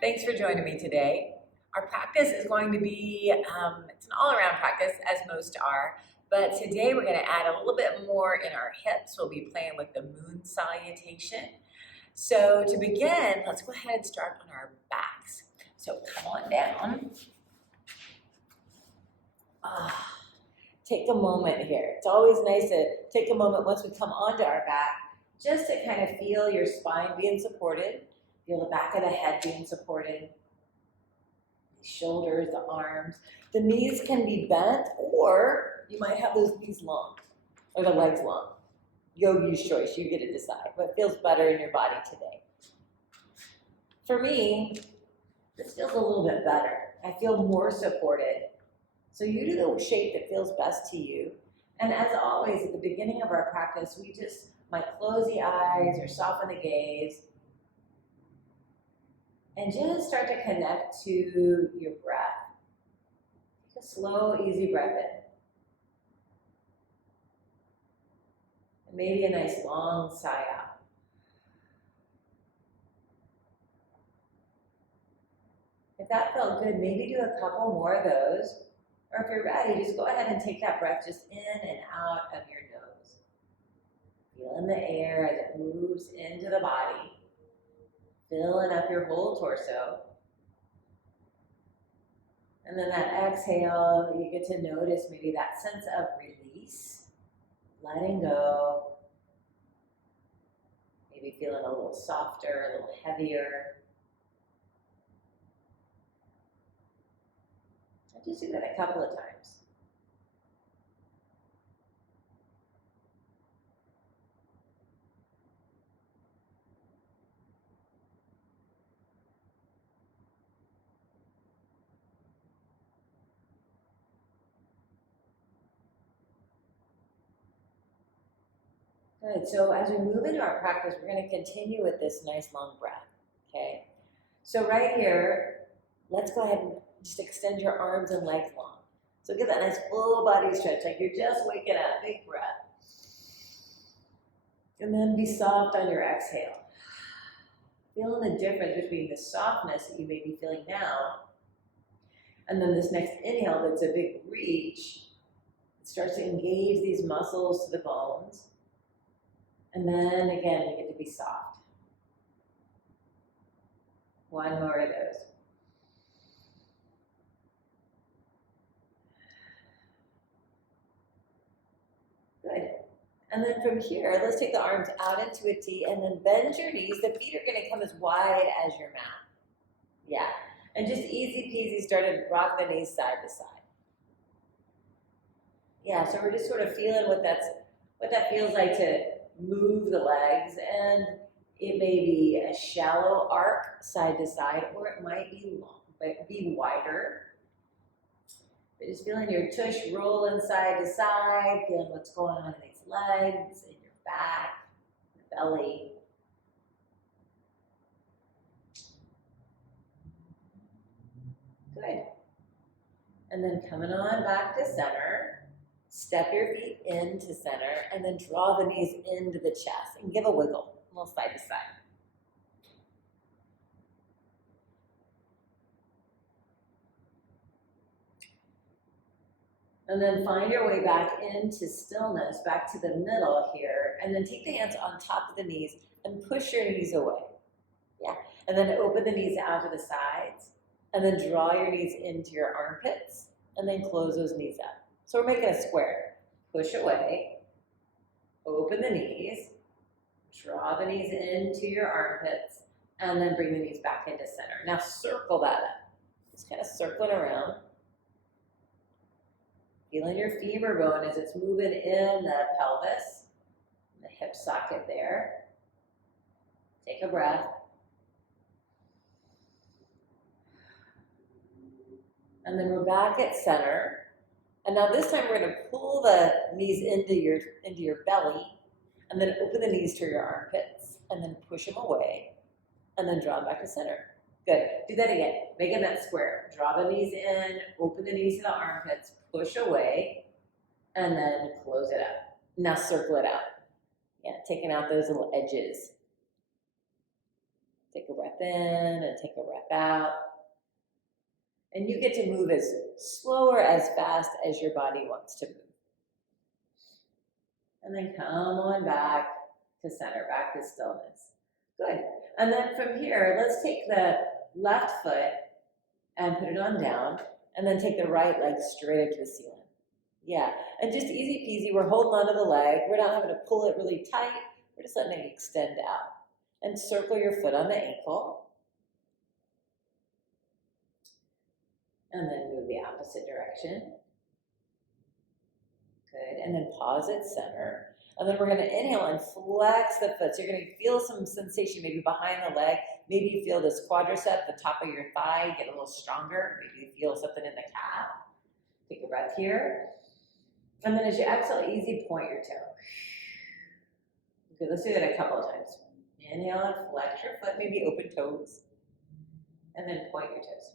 Thanks for joining me today. Our practice is going to be, it's an all-around practice, as most are, but today we're going to add a little bit more in our hips. We'll be playing with the moon salutation. So to begin, let's go ahead and start on our backs. So come on down. Take a moment here. It's always nice to take a moment once we come onto our back, just to kind of feel your spine being supported, feel the back of the head being supported, the shoulders, the arms. The knees can be bent, or you might have those knees long, or the legs long. Yogi's choice, you get to decide what feels better in your body today. For me, this feels a little bit better. I feel more supported. So you do the shape that feels best to you. And as always, at the beginning of our practice, we just might close the eyes or soften the gaze and just start to connect to your breath. Take a slow, easy breath in. And maybe a nice long sigh out. If that felt good, maybe do a couple more of those. Or if you're ready, just go ahead and take that breath just in and out of your nose. Feel in the air as it moves into the body, filling up your whole torso. And then that exhale, you get to notice maybe that sense of release, letting go, maybe feeling a little softer, a little heavier. Just do that a couple of times. Good, so as we move into our practice, we're going to continue with this nice long breath, okay? So right here, let's go ahead and just extend your arms and legs long. So get that nice full body stretch, like you're just waking up, big breath. And then be soft on your exhale. Feeling the difference between the softness that you may be feeling now, and then this next inhale that's a big reach. It starts to engage these muscles to the bones. And then again, you get to be soft. One more of those. Good. And then from here, let's take the arms out into a T and then bend your knees. The feet are going to come as wide as your mat. Yeah. And just easy peasy start to rock the knees side to side. Yeah, so we're just sort of feeling what that feels like to move the legs. And it may be a shallow arc side to side, or it might be long, but be wider. But just feeling your tush rolling side to side, feeling what's going on in these legs, in your back, your belly. Good. And then coming on back to center, step your feet into center, and then draw the knees into the chest and give a wiggle, a little side to side. And then find your way back into stillness, back to the middle here, and then take the hands on top of the knees and push your knees away. Yeah, and then open the knees out to the sides, and then draw your knees into your armpits, and then close those knees up. So we're making a square. Push away, open the knees, draw the knees into your armpits, and then bring the knees back into center. Now circle that up. Just kind of circling around. Feeling your femur bone as it's moving in the pelvis, the hip socket there. Take a breath. And then we're back at center. And now this time we're going to pull the knees into your belly, and then open the knees to your armpits, and then push them away, and then draw them back to center. Good. Do that again. Making that square. Draw the knees in, open the knees to the armpits, push away, and then close it up. Now circle it out. Yeah, taking out those little edges. Take a breath in and take a breath out. And you get to move as slow or as fast as your body wants to move. And then come on back to center, back to stillness. Good. And then from here, let's take the left foot and put it on down, and then take the right leg straight up to the ceiling. Yeah, and just easy peasy, we're holding onto the leg. We're not having to pull it really tight. We're just letting it extend out. And circle your foot on the ankle. And then move the opposite direction. Good, and then pause at center. And then we're gonna inhale and flex the foot. So you're gonna feel some sensation maybe behind the leg. Maybe you feel this quadricep, the top of your thigh, get a little stronger. Maybe you feel something in the calf. Take a breath here. And then as you exhale, easy point your toe. Okay, let's do that a couple of times. Inhale and flex your foot, maybe open toes. And then point your toes.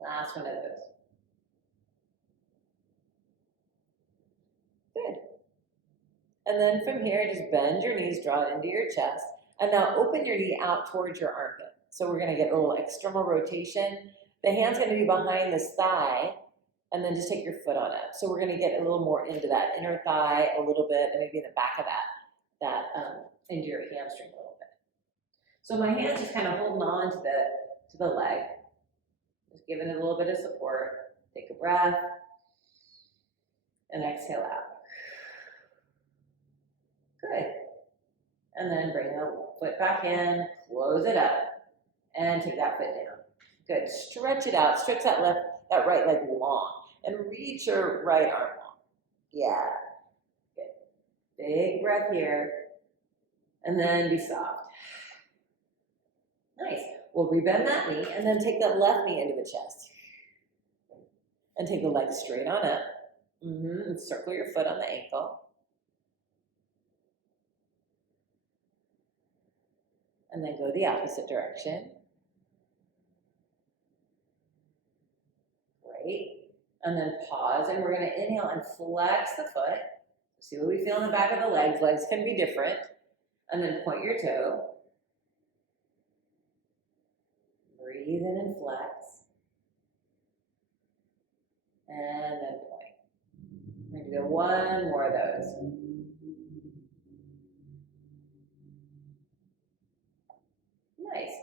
Last one of those. Good. And then from here, just bend your knees, draw it into your chest. And now open your knee out towards your armpit. So we're gonna get a little external rotation. The hand's gonna be behind this thigh, and then just take your foot on it. So we're gonna get a little more into that inner thigh a little bit, and maybe in the back of into your hamstring a little bit. So my hand's just kind of holding on to the leg. Just giving it a little bit of support. Take a breath, and exhale out. Good. And then bring the foot back in, close it up, and take that foot down. Good. Stretch it out. Stretch that right leg long, and reach your right arm long. Yeah. Good. Big breath here, and then be soft. Nice. We'll rebend that knee, and then take that left knee into the chest, and take the leg straight on up. And circle your foot on the ankle. And then go the opposite direction. Great. And then pause, and we're going to inhale and flex the foot. See what we feel in the back of the legs. Legs can be different. And then point your toe. Breathe in and flex. And then point. We're going to do one more of those. Nice.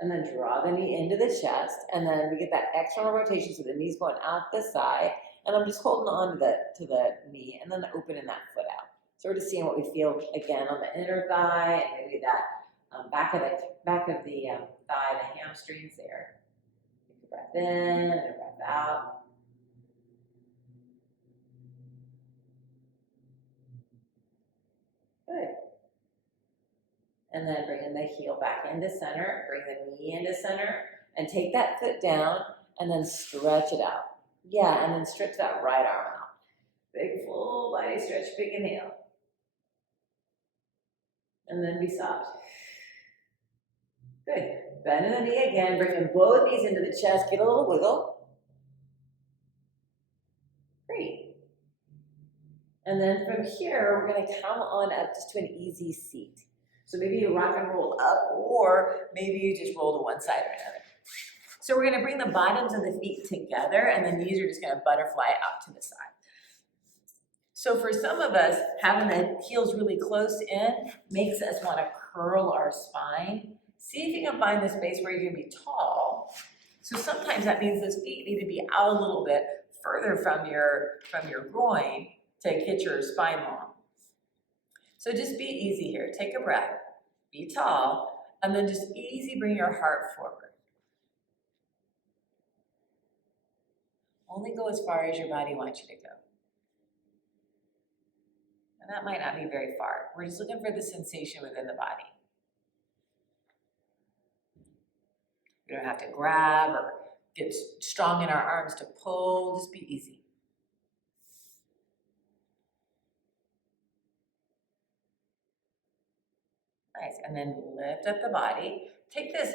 And then draw the knee into the chest, and then we get that external rotation, so the knee's going out the side, and I'm just holding on to the knee, and then opening that foot out. So we're just seeing what we feel again on the inner thigh, and maybe that back of the thigh, the hamstrings there. Take a breath in and a breath out. Good. And then bring in the heel back into center, bring the knee into center, and take that foot down, and then stretch it out. Yeah, and then stretch that right arm out. Big full body stretch, big inhale. And then be soft. Good. Bend in the knee again, bring in both knees into the chest, get a little wiggle. Great. And then from here, we're going to come on up just to an easy seat. So maybe you rock and roll up, or maybe you just roll to one side or another. So we're going to bring the bottoms of the feet together, and the knees are just going to butterfly out to the side. So for some of us, having the heels really close in makes us want to curl our spine. See if you can find the space where you can be tall. So sometimes that means those feet need to be out a little bit further from your groin to get your spine long. So just be easy here. Take a breath, be tall, and then just easy bring your heart forward. Only go as far as your body wants you to go. And that might not be very far. We're just looking for the sensation within the body. We don't have to grab or get strong in our arms to pull. Just be easy. Nice, and then lift up the body. Take this,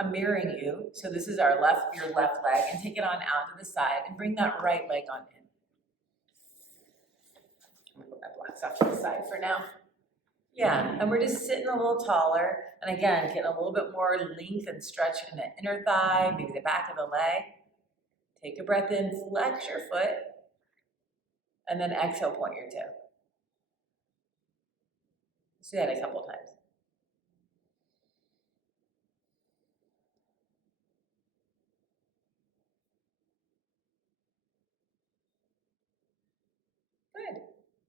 I'm mirroring you, so this is your left leg, and take it on out to the side, and bring that right leg on in. I'm gonna put my blocks off to the side for now. Yeah, and we're just sitting a little taller, and again, getting a little bit more length and stretch in the inner thigh, maybe the back of the leg. Take a breath in, flex your foot, and then exhale, point your toe. Let's do that a couple times. Good.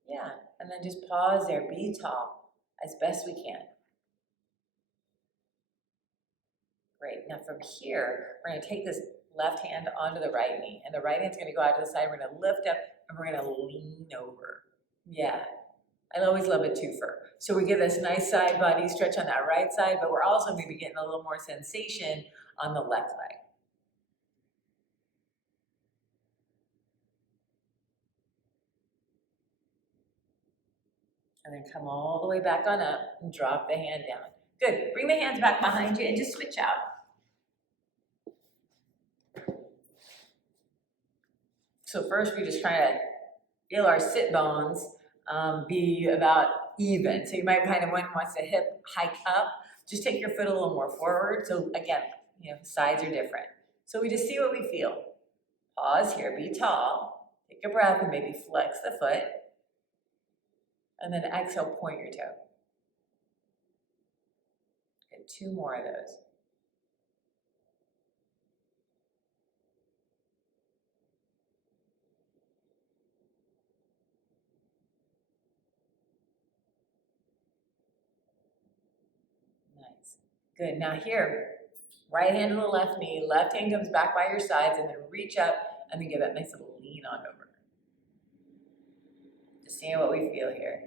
Yeah, and then just pause there, be tall as best we can. Great. Now from here, we're going to take this left hand onto the right knee, and the right hand's going to go out to the side. We're going to lift up, and we're going to lean over. Yeah. I always love a twofer. So we get this nice side body stretch on that right side, but we're also going to be getting a little more sensation on the left leg. And then come all the way back on up and drop the hand down. Good. Bring the hands back behind you and just switch out. So first we just try to feel our sit bones be about even. So you might kind of want to hip hike up. Just take your foot a little more forward. So again, sides are different. So we just see what we feel. Pause here, be tall. Take a breath and maybe flex the foot. And then exhale, point your toe. Get 2 more of those. Nice. Good. Now here, right hand to the left knee, left hand comes back by your sides, and then reach up and then give that nice little lean on over. Just seeing what we feel here.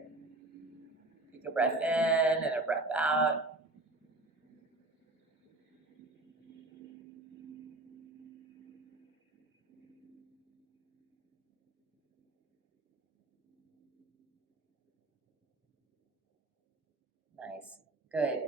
Take a breath in and a breath out. Nice. Good.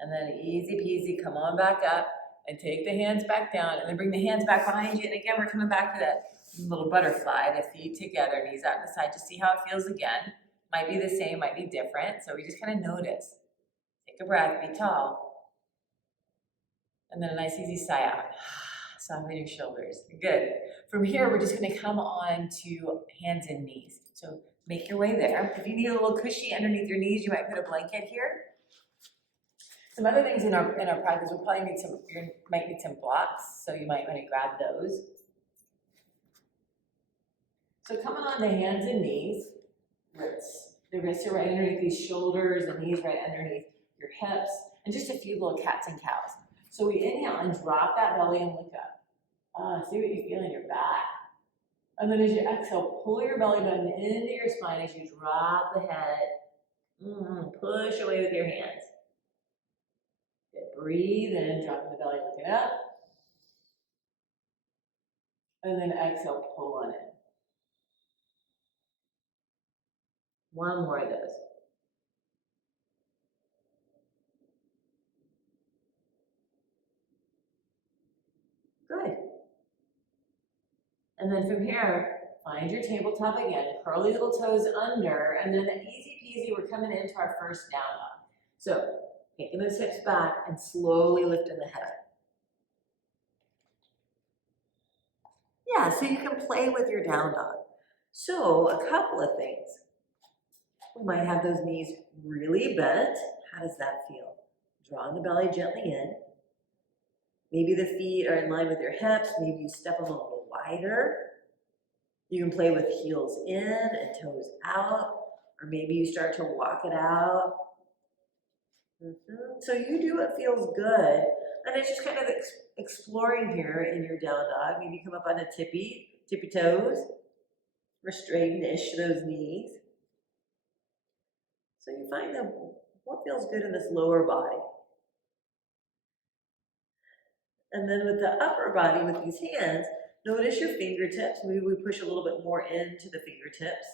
And then easy peasy, come on back up and take the hands back down and then bring the hands back behind you. And again, we're coming back to that little butterfly, the feet together, knees out to the side. Just see how it feels again. Might be the same, might be different. So we just kind of notice. Take a breath, be tall. And then a nice easy sigh out. Soften your shoulders. Good. From here, we're just going to come on to hands and knees. So make your way there. If you need a little cushy underneath your knees, you might put a blanket here. Some other things in our practice, we'll probably need you might need some blocks, so you might want to grab those. So coming on to hands and knees, the wrists are right underneath these shoulders, the knees right underneath your hips, and just a few little cats and cows. So we inhale and drop that belly and look up. See what you feel in your back. And then as you exhale, pull your belly button into your spine as you drop the head. Push away with your hands. Good. Breathe in, dropping the belly, looking up. And then exhale, pull on in. One more of those. Good. And then from here, find your tabletop again. Curl these little toes under, and then easy peasy, we're coming into our first down dog. So taking those hips back and slowly lifting the head. Yeah, so you can play with your down dog. So a couple of things. We might have those knees really bent. How does that feel? Drawing the belly gently in. Maybe the feet are in line with your hips. Maybe you step them a little wider. You can play with heels in and toes out. Or maybe you start to walk it out. So you do what feels good. And it's just kind of exploring here in your down dog. Maybe come up on a tippy toes. Or straighten-ish those knees. So you find that what feels good in this lower body. And then with the upper body, with these hands, notice your fingertips. Maybe we push a little bit more into the fingertips.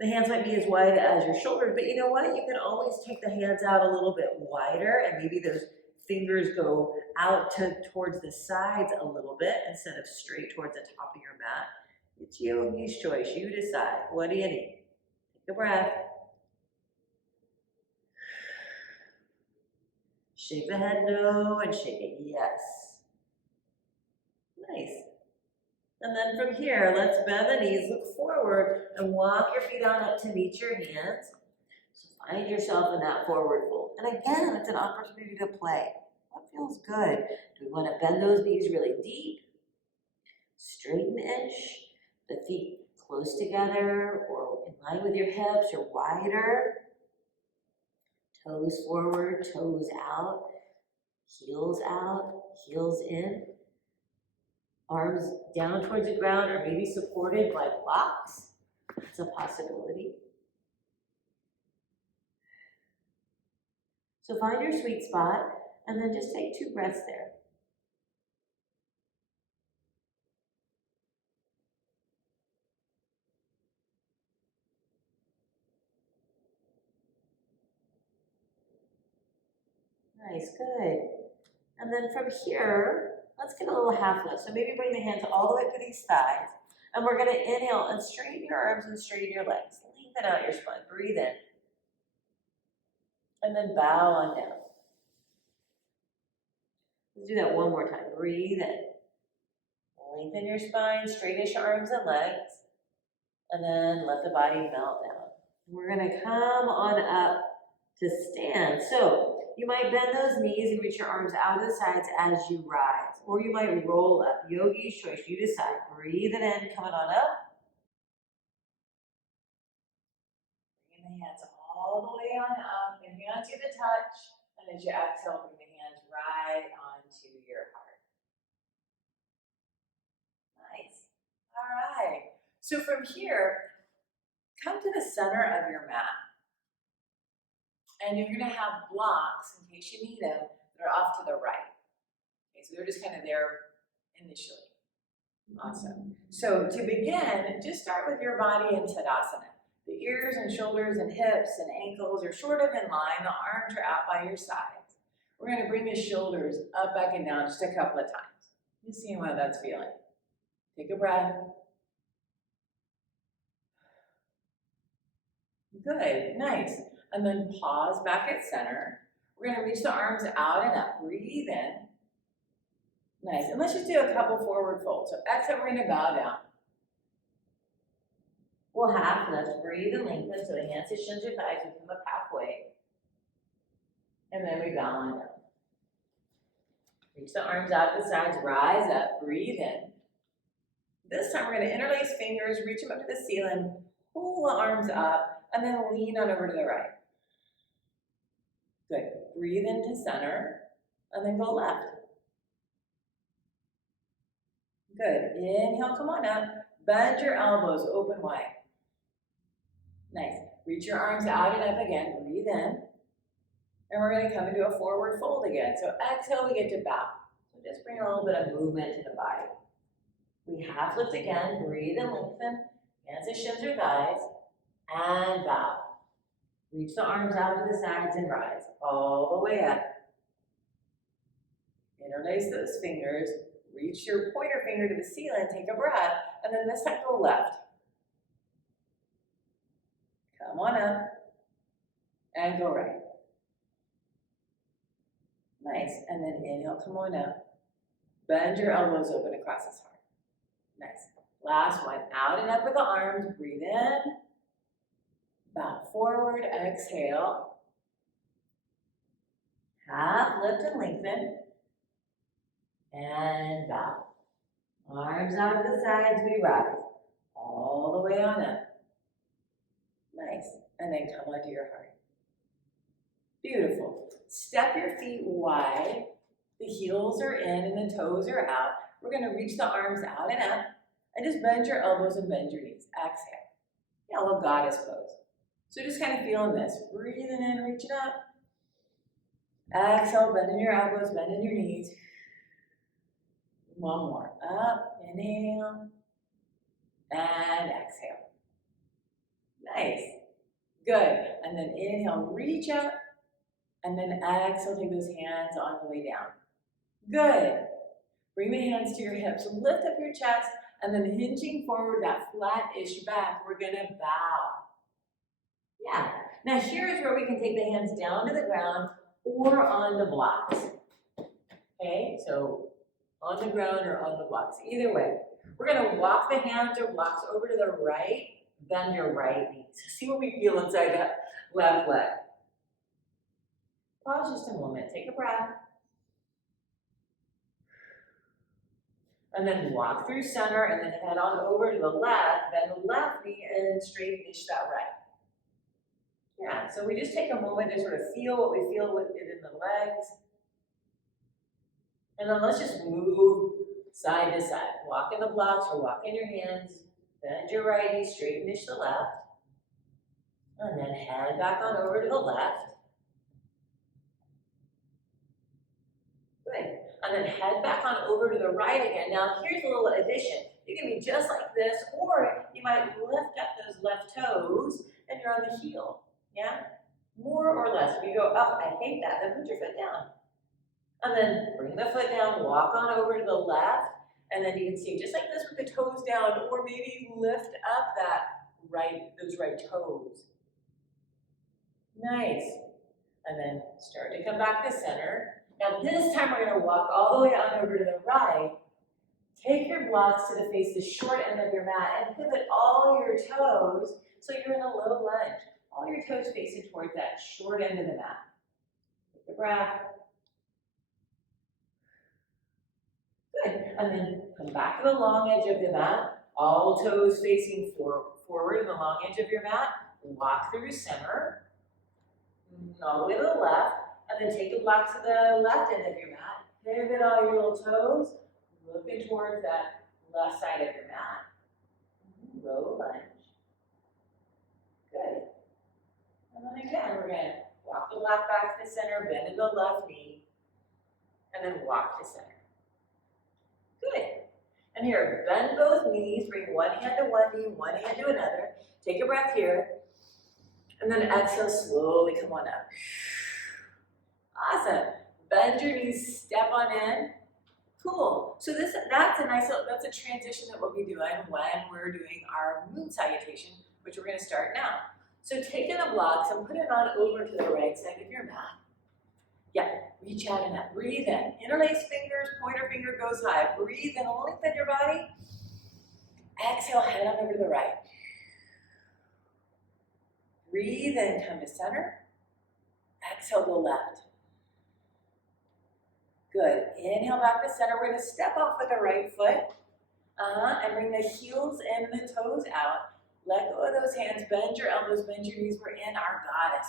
The hands might be as wide as your shoulders, but you know what? You can always take the hands out a little bit wider, and maybe those fingers go out towards the sides a little bit instead of straight towards the top of your mat. It's yogi's choice. You decide. What do you need? Take a breath. Shake the head no and shake it yes. Nice. And then from here, let's bend the knees, look forward, and walk your feet on up to meet your hands. So find yourself in that forward fold. And again, it's an opportunity to play. What feels good? Do we want to bend those knees really deep? Straighten-ish. The feet close together or in line with your hips or wider. Toes forward, toes out, heels in. Arms down towards the ground or maybe supported by blocks. That's a possibility. So find your sweet spot and then just take 2 breaths there. Nice, good. And then from here, let's get a little half lift. So maybe bring the hands all the way to these thighs. And we're going to inhale and straighten your arms and straighten your legs. Lengthen out your spine. Breathe in. And then bow on down. Let's do that one more time. Breathe in. Lengthen your spine, straighten your arms and legs. And then let the body melt down. We're going to come on up to stand. So you might bend those knees and reach your arms out to the sides as you rise. Or you might roll up. Yogi's choice. You decide. Breathe it in. Coming on up. Bring the hands all the way on up. Your hands to the touch. And as you exhale, bring the hands right onto your heart. Nice. All right. So from here, come to the center of your mat. And you're going to have blocks, in case you need them, that are off to the right. Okay, so they're just kind of there initially. Awesome. So to begin, just start with your body in Tadasana. The ears and shoulders and hips and ankles are sort of in line. The arms are out by your sides. We're going to bring the shoulders up, back, and down just a couple of times. Just seeing what that's feeling. Take a breath. Good, nice. And then pause back at center. We're going to reach the arms out and up. Breathe in. Nice. And let's just do a couple forward folds. So exhale, we're going to bow down. We'll half lift. Breathe and lengthen. So the hands to shins or thighs. We come up halfway. And then we bow on down. Reach the arms out to the sides. Rise up. Breathe in. This time we're going to interlace fingers. Reach them up to the ceiling. Pull the arms up. And then lean on over to the right. Good. Breathe into center, and then go left. Good. Inhale, come on up. Bend your elbows, open wide. Nice. Reach your arms out and up again. Breathe in. And we're going to come into a forward fold again. So exhale, we get to bow. So just bring a little bit of movement to the body. We half lift again. Breathe and lengthen. Hands to shins or thighs. And bow. Reach the arms out to the sides and rise all the way up. Interlace those fingers. Reach your pointer finger to the ceiling. Take a breath. And then this time go left. Come on up. And go right. Nice. And then inhale, come on up. Bend your elbows open across his heart. Nice. Last one. Out and up with the arms. Breathe in. Bow forward, exhale. Half lift and lengthen. And bow. Arms out to the sides, we rise. All the way on up. Nice. And then come onto your heart. Beautiful. Step your feet wide. The heels are in and the toes are out. We're going to reach the arms out and up. And just bend your elbows and bend your knees. Exhale. Yeah, a little goddess pose. So just kind of feeling this. Breathing in, reaching up. Exhale, bending your elbows, bending your knees. One more. Up, inhale, and exhale. Nice. Good. And then inhale, reach up. And then exhale, take those hands on the way down. Good. Bring the hands to your hips. Lift up your chest. And then hinging forward, that flat-ish back, we're going to bow. Yeah. Now here's where we can take the hands down to the ground, or on the blocks. Okay, so on the ground or on the blocks, either way. We're gonna walk the hands or blocks over to the right, bend your right knee. So see what we feel inside that left leg. Pause just a moment, take a breath. And then walk through center and then head on over to the left, bend the left knee and straighten-ish that right. Yeah, so we just take a moment to sort of feel what we feel with it in the legs. And then let's just move side to side. Walk in the blocks or walk in your hands. Bend your right knee, straighten-ish the left. And then head back on over to the left. Good. And then head back on over to the right again. Now here's a little addition. You can be just like this, or you might lift up those left toes and you're on the heel. Yeah? More or less. If you go up, I hate that, then put your foot down. And then bring the foot down, walk on over to the left, and then you can see just like this with the toes down, or maybe lift up those right toes. Nice. And then start to come back to center. Now this time we're going to walk all the way on over to the right. Take your blocks to face the short end of your mat and pivot all your toes so you're in a low lunge. All your toes facing towards that short end of the mat. Take a breath. Good. And then come back to the long edge of the mat. All toes facing forward in the long edge of your mat. Walk through center. All the way to the left. And then take the block to the left end of your mat. Pivot all your little toes. Looking towards that left side of your mat. Low lunge. Good. And then again, we're going to walk the block back to the center, bend in the left knee, and then walk to center. Good. And here, bend both knees, bring one hand to one knee, one hand to another. Take a breath here. And then exhale, slowly come on up. Awesome. Bend your knees, step on in. Cool. So that's a transition that we'll be doing when we're doing our moon salutation, which we're going to start now. So take in the blocks and put it on over to the right side of your mat. Yeah, reach out and up. Breathe in. Interlace fingers, pointer finger goes high. Breathe in, lengthen your body. Exhale, head on over to the right. Breathe in, come to center. Exhale, go left. Good. Inhale back to center. We're going to step off with the right foot. And bring the heels in and the toes out. Let go of those hands. Bend your elbows, bend your knees. We're in our goddess.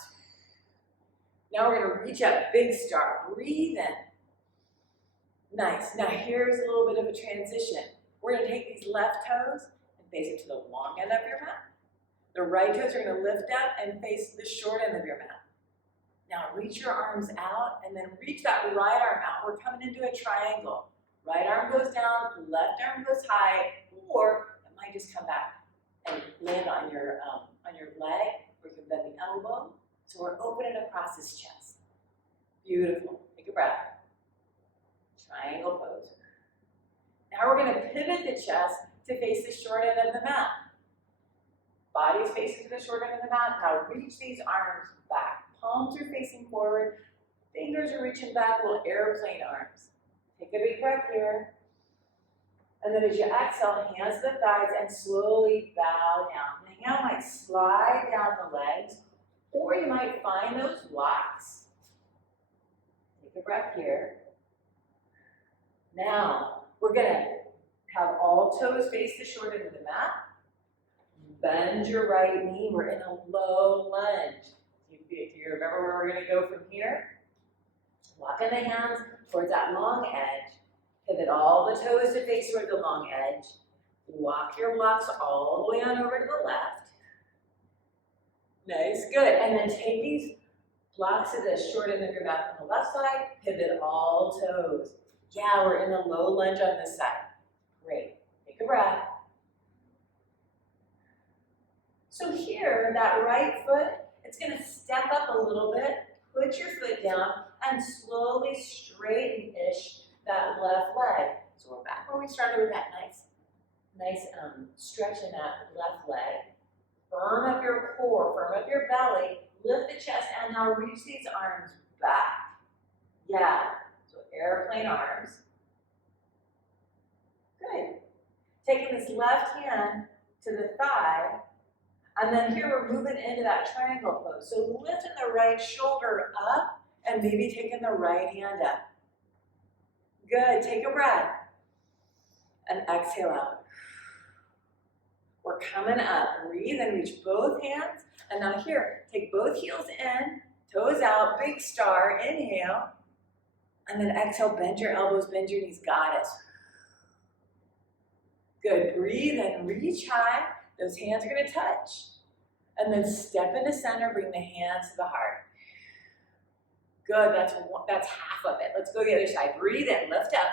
Now we're going to reach up, big start. Breathe in. Nice. Now here's a little bit of a transition. We're going to take these left toes and face it to the long end of your mat. The right toes are going to lift up and face the short end of your mat. Now reach your arms out and then reach that right arm out. We're coming into a triangle. Right arm goes down, left arm goes high, or it might just come back and land on your leg, or you can bend the elbow. So we're opening across his chest. Beautiful. Take a breath. Triangle pose. Now we're going to pivot the chest to face the short end of the mat. Body's facing to the short end of the mat. Now reach these arms back. Palms are facing forward. Fingers are reaching back, little airplane arms. Take a big breath here. And then as you exhale, hands to the thighs and slowly bow down. Now you might slide down the legs, or you might find those blocks. Take a breath here. Now, we're going to have all toes face the short end of the mat. Bend your right knee. We're in a low lunge. Do you remember where we're going to go from here? Walk in the hands towards that long edge. Pivot all the toes to face toward the long edge. Walk your blocks all the way on over to the left. Nice, good. And then take these blocks to the short end of your mat on the left side. Pivot all toes. Yeah, we're in a low lunge on this side. Great. Take a breath. So here, that right foot, it's going to step up a little bit. Put your foot down and slowly straighten-ish that left leg. So we're back where we started with that nice stretch in that left leg. Firm up your core, firm up your belly, lift the chest, and now reach these arms back. Yeah, so airplane arms. Good. Taking this left hand to the thigh, and then here we're moving into that triangle pose. So lifting the right shoulder up, and maybe taking the right hand up. Good, take a breath. And exhale out. We're coming up. Breathe and reach both hands. And now here, take both heels in, toes out, big star, inhale. And then exhale, bend your elbows, bend your knees, goddess. Good, breathe and reach high. Those hands are gonna touch. And then step into center, bring the hands to the heart. Good, that's half of it. Let's go the other side. Breathe in, lift up.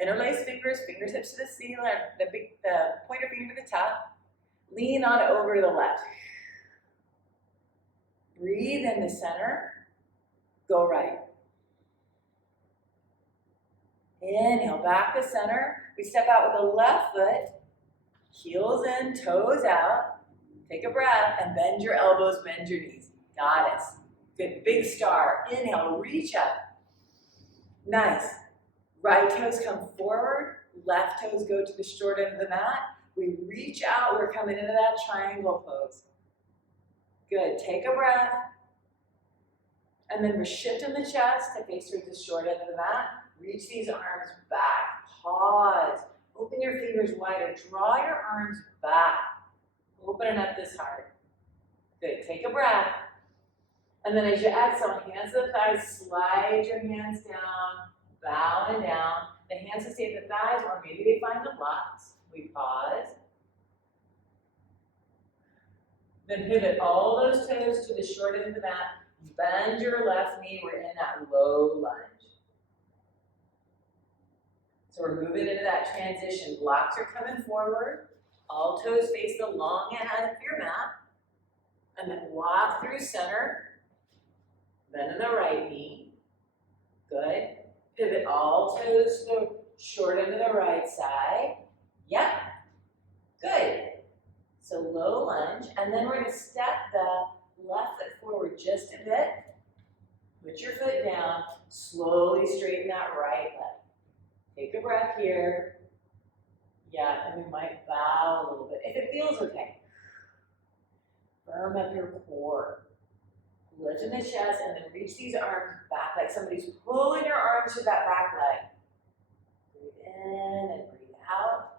Interlace fingers, fingertips to the ceiling, the pointer finger to the top. Lean on over to the left. Breathe in the center. Go right. Inhale, back to center. We step out with the left foot. Heels in, toes out. Take a breath and bend your elbows, bend your knees. Goddess. Good, big star. Inhale, reach up. Nice. Right toes come forward, left toes go to the short end of the mat. We reach out, we're coming into that triangle pose. Good, take a breath. And then we're shifting the chest to face towards the short end of the mat. Reach these arms back, pause. Open your fingers wider, draw your arms back. Opening up this heart. Good, take a breath. And then as you exhale, hands to the thighs, slide your hands down, bowing down. The hands will stay at the thighs, or maybe they find the blocks. We pause. Then pivot all those toes to the short end of the mat. Bend your left knee. We're in that low lunge. So we're moving into that transition. Blocks are coming forward. All toes face the long end of your mat. And then walk through center. Bend in the right knee. Good. Pivot all toes to the short end of the right side. Yep. Good. So low lunge. And then we're going to step the left foot forward just a bit. Put your foot down. Slowly straighten that right leg. Take a breath here. Yeah, and we might bow a little bit if it feels okay. Firm up your core. Lift in the chest and then reach these arms back like somebody's pulling your arms to that back leg. Breathe in and breathe out.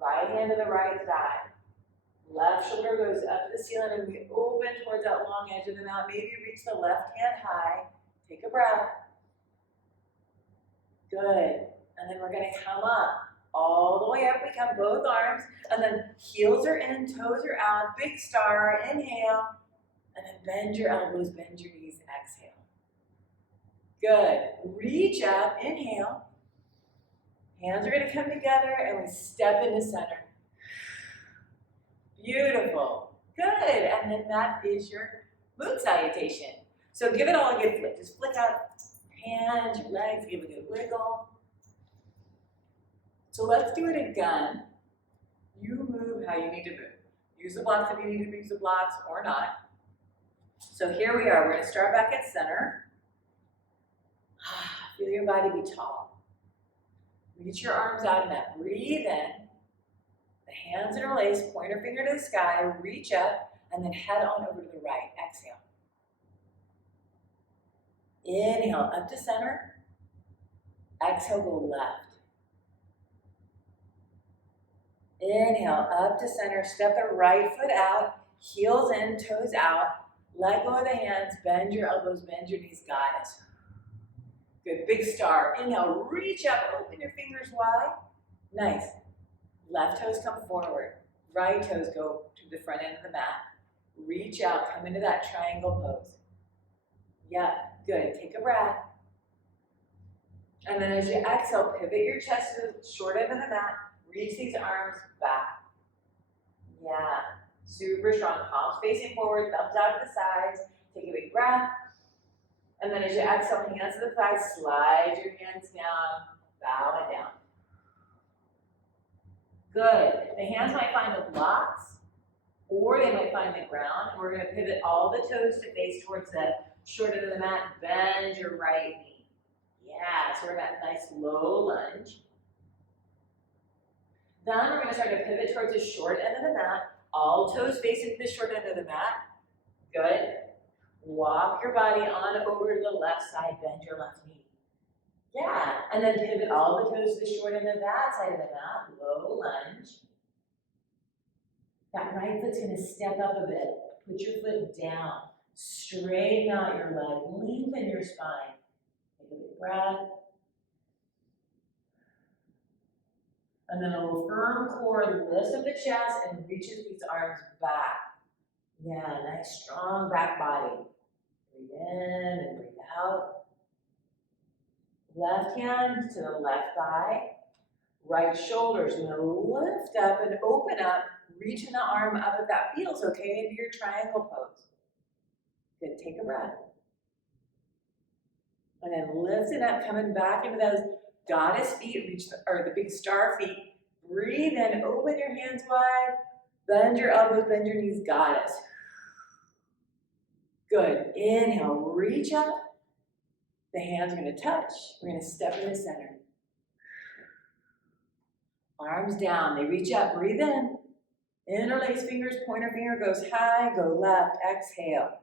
Right hand to the right thigh. Left shoulder goes up to the ceiling and we open towards that long edge of the mat. Maybe reach the left hand high. Take a breath. Good. And then we're going to come up. All the way up, we come both arms. And then heels are in, toes are out. Big star, inhale. And then bend your elbows, bend your knees, exhale. Good. Reach up, inhale. Hands are going to come together and we step into center. Beautiful. Good. And then that is your moon salutation. So give it all a good flick. Just flick out hands, your legs, give a good wiggle. So let's do it again. You move how you need to move. Use the blocks if you need to use the blocks or not. So here we are. We're going to start back at center. Feel your body be tall. Reach your arms out in that. Breathe in. The hands interlace, pointer finger to the sky, reach up, and then head on over to the right. Exhale. Inhale, up to center. Exhale, go left. Inhale, up to center. Step the right foot out, heels in, toes out. Let go of the hands, bend your elbows, bend your knees, goddess. Good, big star. Inhale, reach up, open your fingers wide. Nice. Left toes come forward. Right toes go to the front end of the mat. Reach out, come into that triangle pose. Yeah, good. Take a breath. And then as you exhale, pivot your chest to the short end of the mat. Reach these arms back. Yeah, super strong. Palms facing forward, thumbs out to the sides. Take a big breath. And then as you exhale, hands to the thighs, slide your hands down, bow it down. Good. The hands might find the blocks, or they might find the ground. And we're going to pivot all the toes to face towards the short end of the mat, bend your right knee. Yeah, so we're in that nice low lunge. Then we're gonna start to pivot towards the short end of the mat, all toes facing the short end of the mat. Good. Walk your body on over to the left side, bend your left knee. Yeah, and then pivot all the toes to the short end of that side of the mat, low lunge. That right foot's gonna step up a bit. Put your foot down. Straighten out your leg, lengthen your spine. Take a big breath. And then a little firm core, lift up the chest and reaches these arms back. Yeah, nice strong back body. Breathe in and breathe out. Left hand to the left thigh. Right shoulder's gonna lift up and open up, reaching the arm up if that feels okay into your triangle pose. Good, take a breath. And then lift it up, coming back into those goddess feet, or the big star feet. Breathe in, open your hands wide, bend your elbows, bend your knees, goddess. Good, inhale, reach up. The hands are gonna touch. We're gonna step in the center. Arms down, they reach up, breathe in. Interlace fingers, pointer finger goes high, go left, exhale.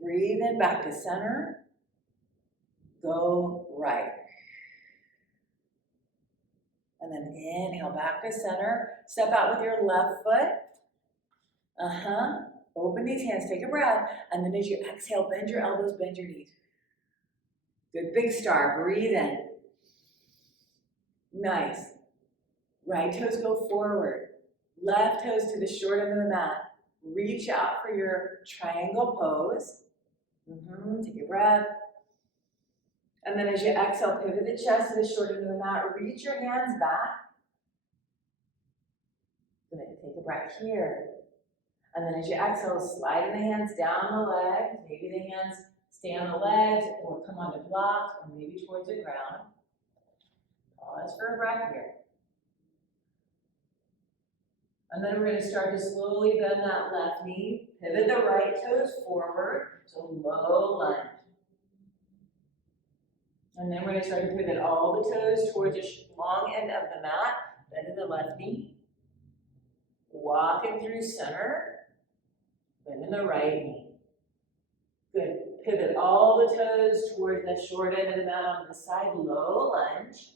Breathe in, back to center. Go right. And then inhale, back to center. Step out with your left foot. Open these hands, take a breath. And then as you exhale, bend your elbows, bend your knees. Good, big star, breathe in. Nice. Right toes go forward. Left toes to the short end of the mat. Reach out for your triangle pose. Take a breath. And then as you exhale, pivot the chest to the short end of the mat. Reach your hands back. Good, take a breath here. And then as you exhale, sliding the hands down the legs. Maybe the hands stay on the legs or come onto blocks or maybe towards the ground. Pause for a breath here. And then we're going to start to slowly bend that left knee. Pivot the right toes forward. So low lunge. And then we're going to start to pivot all the toes towards the long end of the mat. Bending the left knee. Walking through center. Bending the right knee. Good. Pivot all the toes towards the short end of the mat on the side. Low lunge.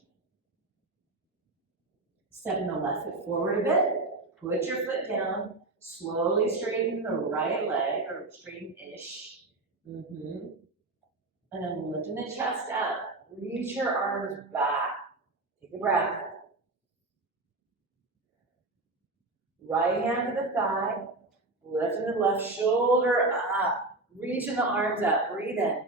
Stepping the left foot forward a bit. Put your foot down. Slowly straighten the right leg, or straighten-ish. And then lifting the chest up. Reach your arms back. Take a breath. Right hand to the thigh. Lifting the left shoulder up. Reaching the arms up. Breathe in.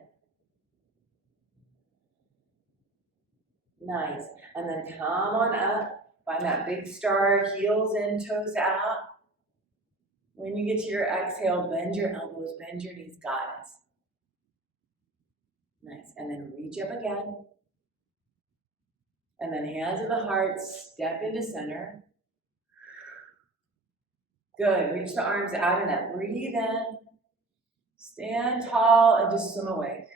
Nice. And then come on up. Find that big star, heels in, toes out. When you get to your exhale, bend your elbows, bend your knees, goddess. Nice. And then reach up again. And then hands to the heart, step into center. Good. Reach the arms out and up. Breathe in. Stand tall and just swim away.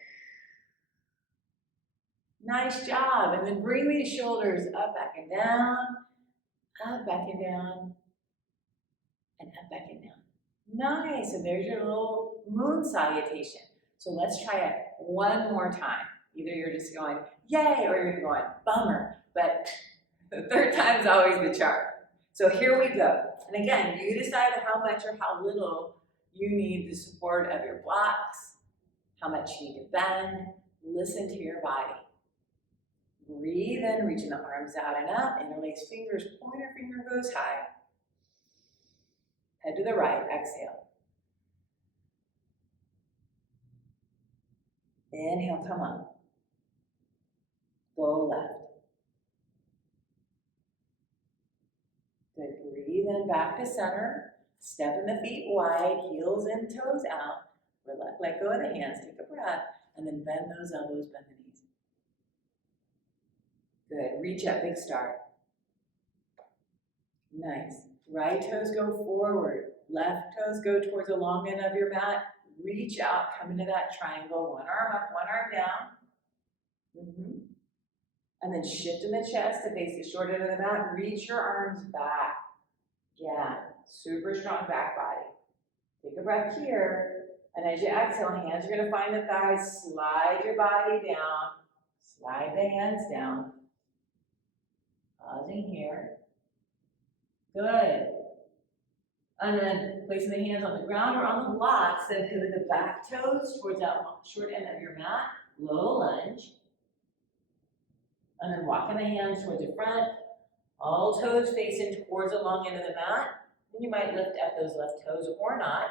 Nice job. And then bring these shoulders up, back and down. Up, back and down. And up, back and down. Nice. And there's your little moon salutation. So let's try it one more time. Either you're just going, yay, or you're going, bummer. But the third time's always the charm. So here we go. And again, you decide how much or how little you need the support of your blocks, how much you need to bend. Listen to your body. Breathe in, reaching the arms out and up. Interlace fingers, pointer finger goes high. Head to the right, exhale. Inhale, come up. Go left. Good, breathe in, back to center. Step in the feet wide, heels in, toes out. Let go of the hands, take a breath, and then bend those elbows, bend the knees. Good, reach up, big star. Nice. Right toes go forward. Left toes go towards the long end of your mat. Reach out, come into that triangle. One arm up, one arm down. And then shift in the chest to face the short end of the mat. Reach your arms back. Yeah, super strong back body. Take a breath here. And as you exhale, hands are going to find the thighs. Slide your body down. Slide the hands down. Pausing here. Good. And then placing the hands on the ground or on the blocks, then pivot the back toes towards that short end of your mat. Low lunge. And then walking the hands towards the front. All toes facing towards the long end of the mat. And you might lift up those left toes or not.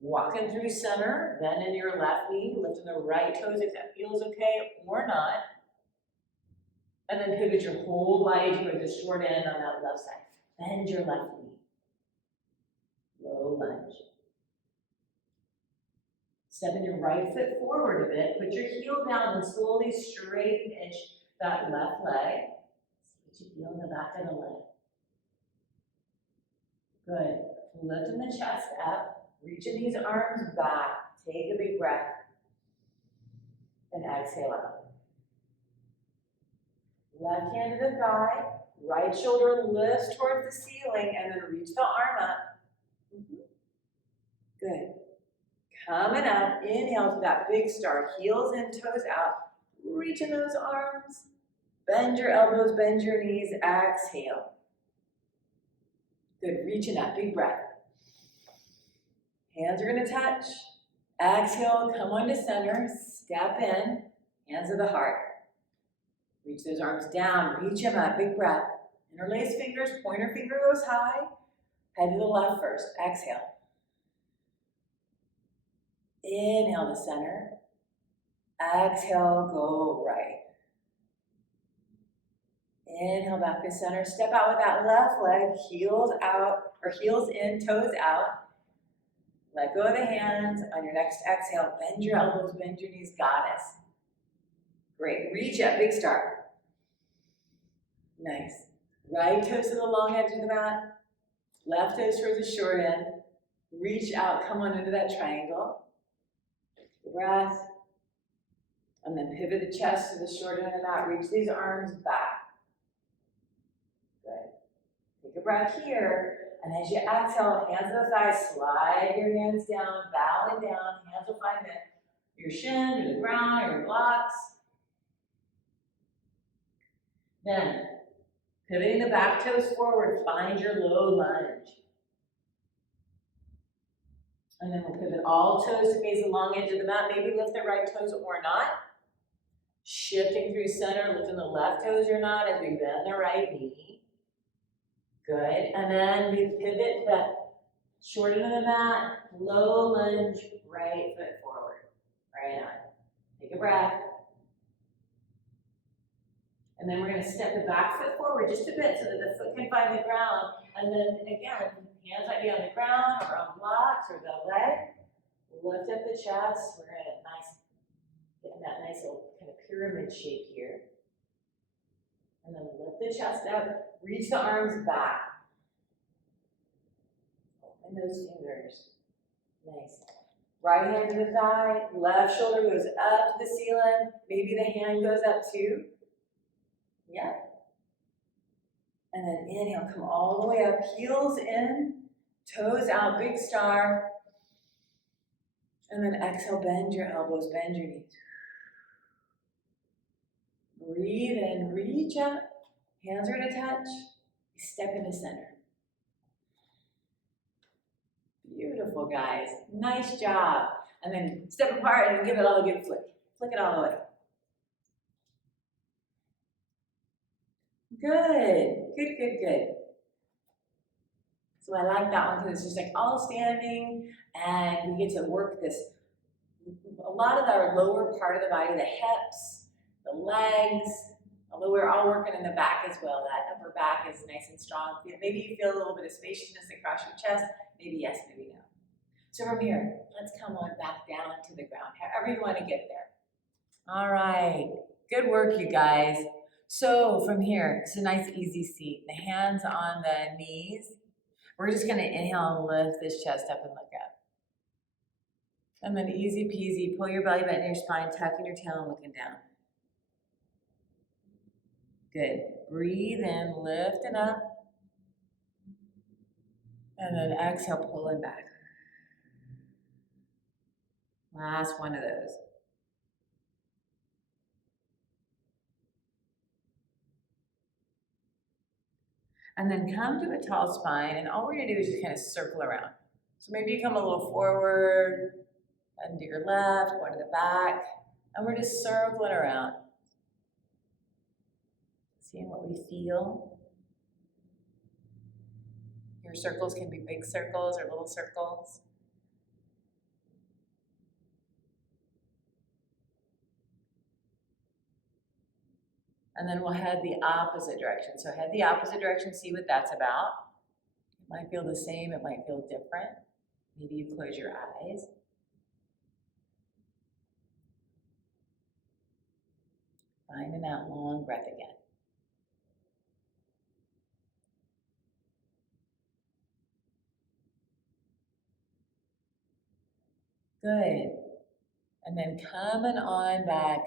Walking through center, bending your left knee, lifting the right toes if that feels okay or not. And then pivot your whole body towards the short end on that left side. Bend your left knee. Low lunge. Stepping your right foot forward a bit. Put your heel down and slowly straighten inch that left leg. See what you feel in the back of the leg. Good. Lifting the chest up. Reaching these arms back. Take a big breath. And exhale out. Left hand to the thigh. Right shoulder lifts towards the ceiling and then reach the arm up. Good. Coming up. Inhale to that big star. Heels in, toes out. Reaching those arms. Bend your elbows, bend your knees. Exhale. Good. Reaching up. Big breath. Hands are going to touch. Exhale, come on to center. Step in. Hands to the heart. Reach those arms down. Reach them up. Big breath. Interlace fingers. Pointer finger goes high. Head to the left first. Exhale. Inhale to center. Exhale, go right. Inhale back to center. Step out with that left leg. Heels out, or heels in, toes out. Let go of the hands. On your next exhale, bend your elbows, bend your knees, goddess. Great. Reach up, big star. Nice. Right toes to the long edge of the mat. Left toes towards the short end. Reach out, come on into that triangle. Breath. And then pivot the chest to the short end of the mat. Reach these arms back. Good. Take a breath here. And as you exhale, hands to the thighs, slide your hands down, bowing down. Hands will find your shin or the ground or your blocks. Then, pivoting the back toes forward, find your low lunge. And then we'll pivot all toes to face the long edge of the mat. Maybe lift the right toes or not. Shifting through center, lifting the left toes or not as we bend the right knee. Good. And then we pivot the short end of the mat, low lunge, right foot forward. Right on. Take a breath. And then we're going to step the back foot forward just a bit so that the foot can find the ground. And then again, hands might be on the ground or on blocks or the leg. Lift up the chest. We're going to get in that nice little kind of pyramid shape here. And then lift the chest up, reach the arms back. Open those fingers. Nice. Right hand to the thigh, left shoulder goes up to the ceiling. Maybe the hand goes up too. Yeah. And then inhale, come all the way up, heels in, toes out, big star. And then exhale, bend your elbows, bend your knees. Breathe in, reach up. Hands are going to touch. Step into center. Beautiful, guys. Nice job. And then step apart and give it all a good flick. Flick it all the way. Good. Good, good, good. So I like that one because it's just like all standing and we get to work this. A lot of our lower part of the body, the hips, the legs, although we're all working in the back as well. That upper back is nice and strong. Maybe you feel a little bit of spaciousness across your chest. Maybe yes, maybe no. So from here, let's come on back down to the ground, however you want to get there. All right. Good work, you guys. So from here, it's a nice easy seat. The hands on the knees. We're just gonna inhale and lift this chest up and look up. And then easy peasy, pull your belly button in your spine, tucking your tail and looking down. Good. Breathe in, lift it up. And then exhale, pull it back. Last one of those. And then come to a tall spine, and all we're gonna do is just kind of circle around. So maybe you come a little forward, and to your left, one to the back, and we're just circling around. Seeing what we feel. Your circles can be big circles or little circles. And then we'll head the opposite direction. So head the opposite direction, see what that's about. It might feel the same, it might feel different. Maybe you close your eyes. Finding that long breath again. Good. And then coming on back